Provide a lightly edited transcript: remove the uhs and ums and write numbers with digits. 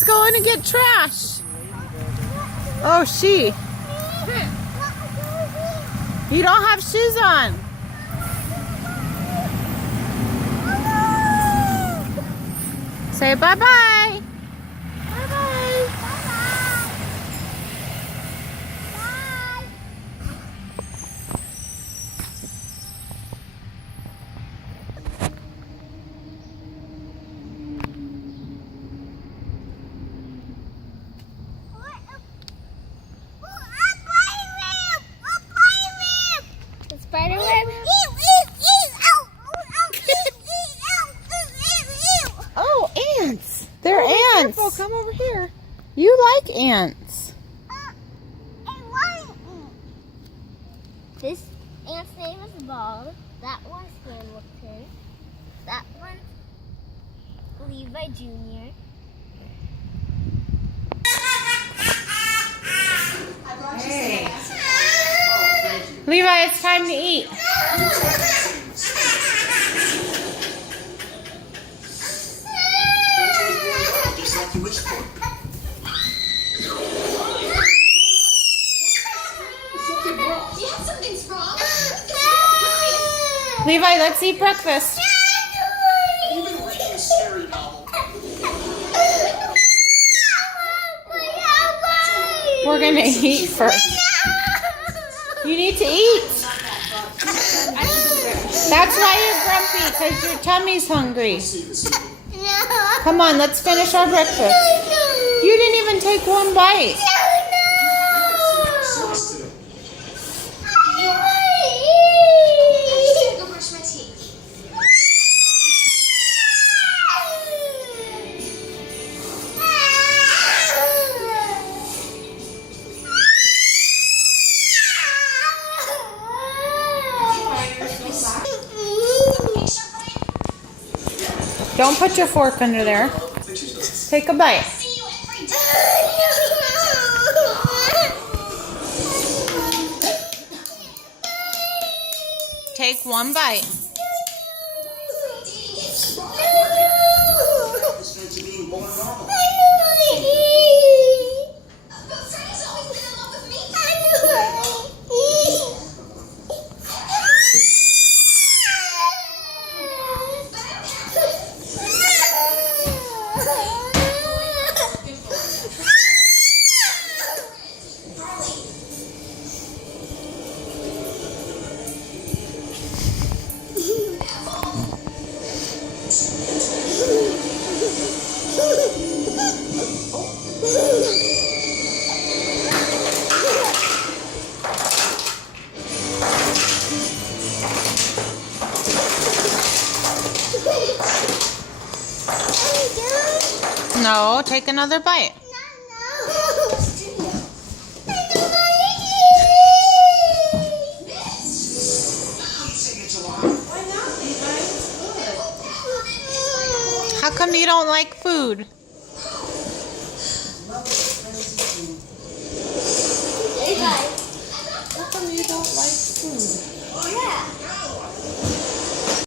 Levi's going to get trash. Oh, she. You don't have shoes on. Say bye-bye. Bye-bye. Spider web. Oh, ants. They're ants. Careful, come over here. You like ants. This ant's name is Ball. That one's Hamilton. That one's Levi Jr. Hey. Levi, it's time to eat. Levi, let's eat breakfast. We're gonna eat first. You need to eat. That's why you're grumpy, because your tummy's hungry. Come on, let's finish our breakfast. You didn't even take one bite. Don't put your fork under there. Take a bite. Take one bite. No, take another bite. How come you don't like food?